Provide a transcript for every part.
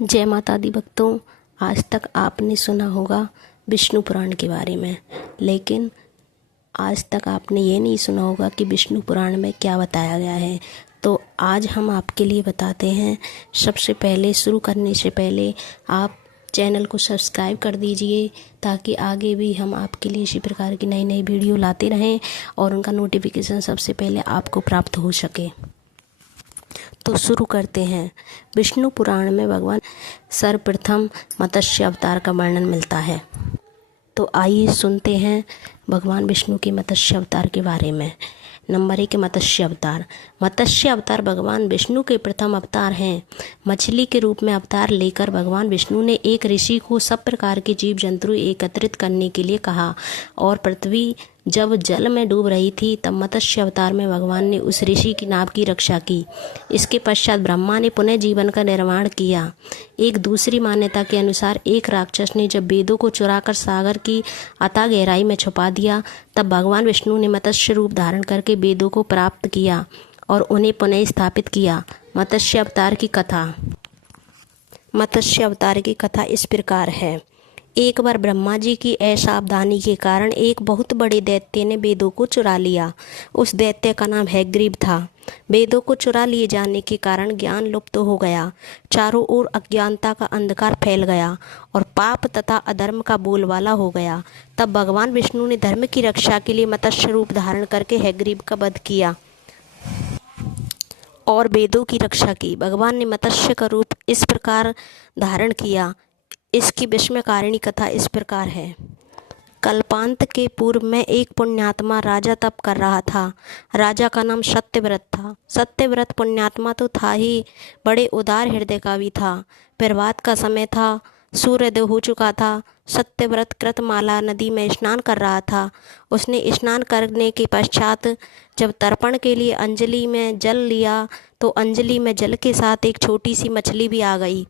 जय माता दी भक्तों। आज तक आपने सुना होगा विष्णु पुराण के बारे में, लेकिन आज तक आपने ये नहीं सुना होगा कि विष्णु पुराण में क्या बताया गया है। तो आज हम आपके लिए बताते हैं। सबसे पहले शुरू करने से पहले आप चैनल को सब्सक्राइब कर दीजिए, ताकि आगे भी हम आपके लिए इसी प्रकार की नई नई वीडियो लाते रहें और उनका नोटिफिकेशन सबसे पहले आपको प्राप्त हो सके। तो शुरू करते हैं। विष्णु पुराण में भगवान सर्वप्रथम मत्स्य अवतार का वर्णन मिलता है। तो आइए सुनते हैं भगवान विष्णु के मत्स्य अवतार के बारे में। नंबर 1, मत्स्य अवतार। मत्स्य अवतार भगवान विष्णु के प्रथम अवतार हैं। मछली के रूप में अवतार लेकर भगवान विष्णु ने एक ऋषि को सब प्रकार के जीव जंतु एकत्रित करने के लिए कहा, और पृथ्वी जब जल में डूब रही थी तब मत्स्य अवतार में भगवान ने उस ऋषि की नाव की रक्षा की। इसके पश्चात ब्रह्मा ने पुनः जीवन का निर्माण किया। एक दूसरी मान्यता के अनुसार एक राक्षस ने जब वेदों को चुराकर सागर की अथाह गहराई में छुपा दिया, तब भगवान विष्णु ने मत्स्य रूप धारण करके वेदों को प्राप्त किया और उन्हें पुनः स्थापित किया। मत्स्य अवतार की कथा। मत्स्य अवतार की कथा इस प्रकार है। एक बार ब्रह्मा जी की असावधानी के कारण एक बहुत बड़े दैत्य ने वेदों को चुरा लिया। उस दैत्य का नाम हैग्रीव था। वेदों को चुरा लिए जाने के कारण ज्ञान लुप्त हो गया। चारों ओर अज्ञानता का अंधकार फैल गया और पाप तथा अधर्म का बोलबाला हो गया। तब भगवान विष्णु ने धर्म की रक्षा के लिए मत्स्य रूप धारण करके हैग्रीव का वध किया और वेदों की रक्षा की। भगवान ने मत्स्य का रूप इस प्रकार धारण किया। इसकी विस्मयकारिणी कथा इस प्रकार है। कल्पांत के पूर्व में एक पुण्यात्मा राजा तप कर रहा था। राजा का नाम सत्यव्रत था। सत्यव्रत पुण्यात्मा तो था ही, बड़े उदार हृदय का भी था। प्रभात का समय था, सूर्योदय हो चुका था। सत्यव्रत कृतमाला नदी में स्नान कर रहा था। उसने स्नान करने के पश्चात जब तर्पण के लिए अंजलि में जल लिया, तो अंजलि में जल के साथ एक छोटी सी मछली भी आ गई।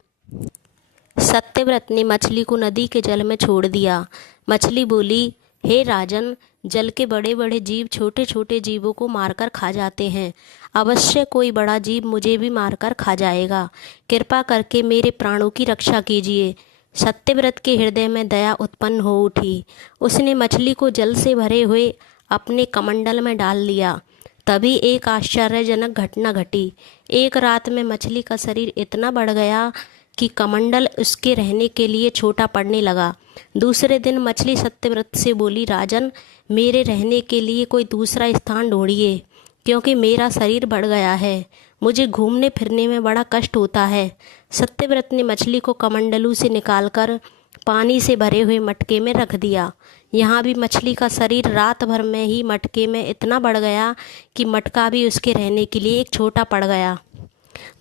सत्यव्रत ने मछली को नदी के जल में छोड़ दिया। मछली बोली, हे राजन, जल के बड़े बड़े जीव छोटे छोटे जीवों को मारकर खा जाते हैं। अवश्य कोई बड़ा जीव मुझे भी मारकर खा जाएगा। कृपा करके मेरे प्राणों की रक्षा कीजिए। सत्यव्रत के हृदय में दया उत्पन्न हो उठी। उसने मछली को जल से भरे हुए अपने कमंडल में डाल लिया। तभी एक आश्चर्यजनक घटना घटी। एक रात में मछली का शरीर इतना बढ़ गया कि कमंडल उसके रहने के लिए छोटा पड़ने लगा। दूसरे दिन मछली सत्यव्रत से बोली, राजन, मेरे रहने के लिए कोई दूसरा स्थान ढूंढिए, क्योंकि मेरा शरीर बढ़ गया है। मुझे घूमने फिरने में बड़ा कष्ट होता है। सत्यव्रत ने मछली को कमंडलू से निकालकर पानी से भरे हुए मटके में रख दिया। यहाँ भी मछली का शरीर रात भर में ही मटके में इतना बढ़ गया कि मटका भी उसके रहने के लिए एक छोटा पड़ गया।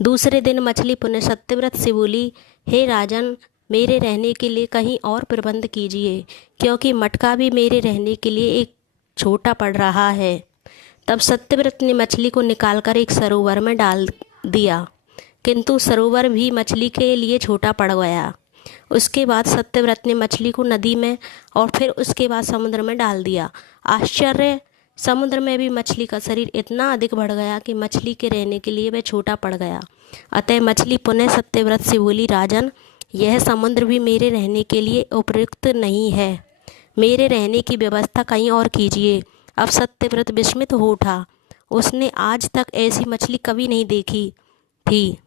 दूसरे दिन मछली पुनः सत्यव्रत से बोली, हे राजन, मेरे रहने के लिए कहीं और प्रबंध कीजिए, क्योंकि मटका भी मेरे रहने के लिए एक छोटा पड़ रहा है। तब सत्यव्रत ने मछली को निकालकर एक सरोवर में डाल दिया, किंतु सरोवर भी मछली के लिए छोटा पड़ गया। उसके बाद सत्यव्रत ने मछली को नदी में और फिर उसके बाद समुद्र में डाल दिया। आश्चर्य! समुद्र में भी मछली का शरीर इतना अधिक बढ़ गया कि मछली के रहने के लिए वह छोटा पड़ गया। अतः मछली पुनः सत्यव्रत से बोली, राजन, यह समुद्र भी मेरे रहने के लिए उपयुक्त नहीं है। मेरे रहने की व्यवस्था कहीं और कीजिए। अब सत्यव्रत विस्मित हो उठा। उसने आज तक ऐसी मछली कभी नहीं देखी थी।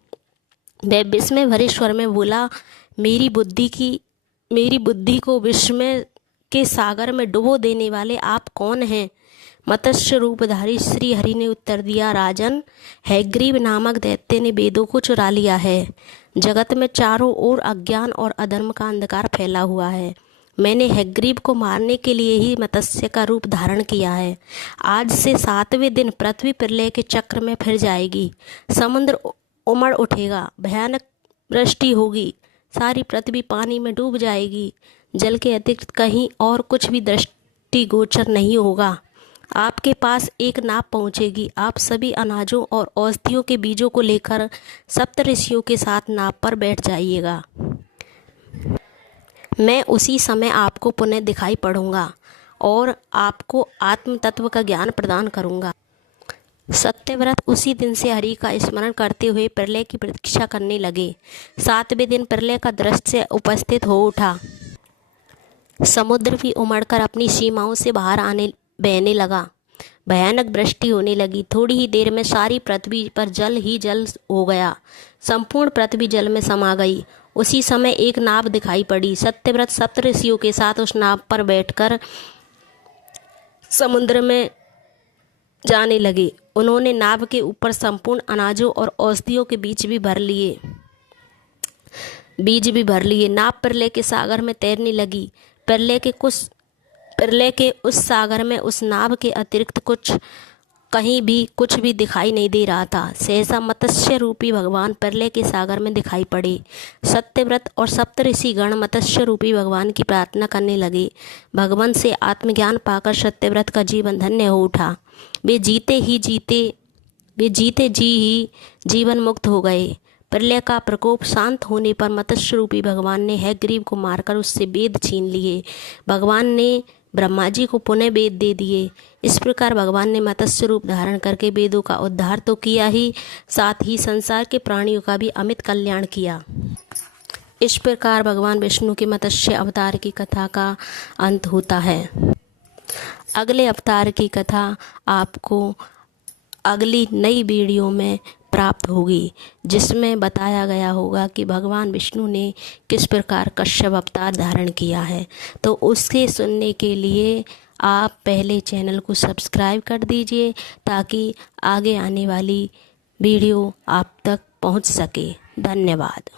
वह विस्मय भरे स्वर में बोला, मेरी बुद्धि को विस्मय के सागर में डुबो देने वाले आप कौन हैं? मत्स्य रूपधारी श्री हरि ने उत्तर दिया, राजन, हैग्रीव नामक दैत्य ने वेदों को चुरा लिया है। जगत में चारों ओर अज्ञान और अधर्म का अंधकार फैला हुआ है। मैंने हैग्रीव को मारने के लिए ही मत्स्य का रूप धारण किया है। आज से 7वें दिन पृथ्वी प्रलय के चक्र में फिर जाएगी। समुद्र उमड़ उठेगा, भयानक वृष्टि होगी, सारी पृथ्वी पानी में डूब जाएगी। जल के अतिरिक्त कहीं और कुछ भी दृष्टिगोचर नहीं होगा। आपके पास एक नाव पहुंचेगी। आप सभी अनाजों और औषधियों के बीजों को लेकर सप्तऋषियों के साथ नाव पर बैठ जाइएगा। मैं उसी समय आपको पुनः दिखाई पड़ूंगा और आपको आत्म तत्व का ज्ञान प्रदान करूंगा। सत्यव्रत उसी दिन से हरि का स्मरण करते हुए प्रलय की प्रतीक्षा करने लगे। 7वें दिन प्रलय का दृश्य उपस्थित हो उठा। समुद्र भी उमड़कर अपनी सीमाओं से बाहर बहने लगा। भयानक वृष्टि होने लगी। थोड़ी ही देर में सारी पृथ्वी पर जल ही जल हो गया। संपूर्ण पृथ्वी जल में समा गई। उसी समय एक नाव दिखाई पड़ी। सत्यव्रत सप्तऋषियों के साथ उस नाव पर बैठकर समुद्र में जाने लगे। उन्होंने नाव के ऊपर संपूर्ण अनाजों और औषधियों के बीज भी भर लिए। नाव प्रलय के सागर में तैरने लगी। प्रलय के उस सागर में उस नाव के अतिरिक्त कहीं भी कुछ भी दिखाई नहीं दे रहा था। सहसा मत्स्य रूपी भगवान प्रलय के सागर में दिखाई पड़े। सत्यव्रत और सप्तऋषि गण मत्स्य रूपी भगवान की प्रार्थना करने लगे। भगवान से आत्मज्ञान पाकर सत्यव्रत का जीवन धन्य हो उठा। वे जीते जी ही जीवन मुक्त हो गए। प्रलय का प्रकोप शांत होने पर मत्स्य रूपी भगवान ने हयग्रीव को मारकर उससे वेद छीन लिए। भगवान ने ब्रह्मा जी को पुनः वेद दे दिए। इस प्रकार भगवान ने मत्स्य रूप धारण करके वेदों का उद्धार तो किया ही, साथ ही संसार के प्राणियों का भी अमित कल्याण किया। इस प्रकार भगवान विष्णु के मत्स्य अवतार की कथा का अंत होता है। अगले अवतार की कथा आपको अगली नई वीडियो में प्राप्त होगी, जिसमें बताया गया होगा कि भगवान विष्णु ने किस प्रकार कश्यप अवतार धारण किया है। तो उसके सुनने के लिए आप पहले चैनल को सब्सक्राइब कर दीजिए, ताकि आगे आने वाली वीडियो आप तक पहुंच सके। धन्यवाद।